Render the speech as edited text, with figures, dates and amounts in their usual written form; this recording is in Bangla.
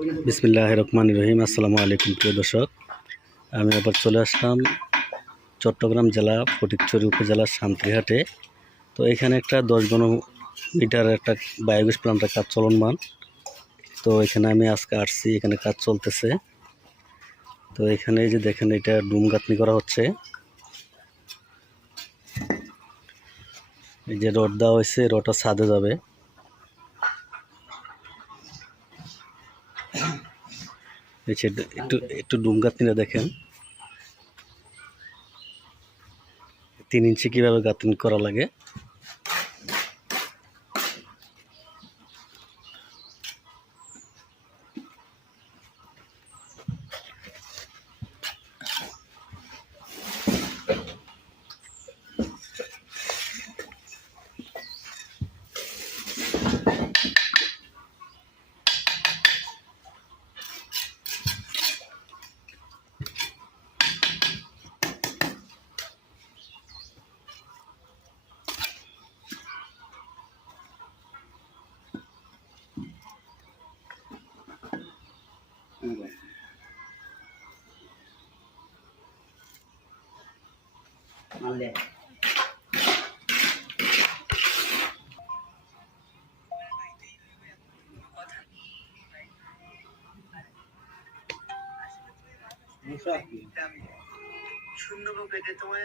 বিসমিল্লাহির রহমানির রহিম। আসসালামু আলাইকুম প্রিয় দর্শক, আমি আবার চলে আসলাম চট্টগ্রাম জেলা ফটিকছড়ি উপজেলার শান্তিহাটে। তো এখানে একটা 10 ঘন মিটার একটা বায়োগ্যাস প্ল্যান্টের কাজ চলমান। তো এখানে আমি আজকে আসছি, এখানে কাজ চলতেছে। তো এখানে এই যে দেখেন, এটা ডুম গাঁথনি করা হচ্ছে। এই যে রড দেওয়া হয়েছে, রডটা ছাদে যাবে। একটু একটু ডুম গাঁথনিটা দেখেন, 3 ইঞ্চি কিভাবে গাঁথনি করা লাগে। সুন্দর পেটে তোমার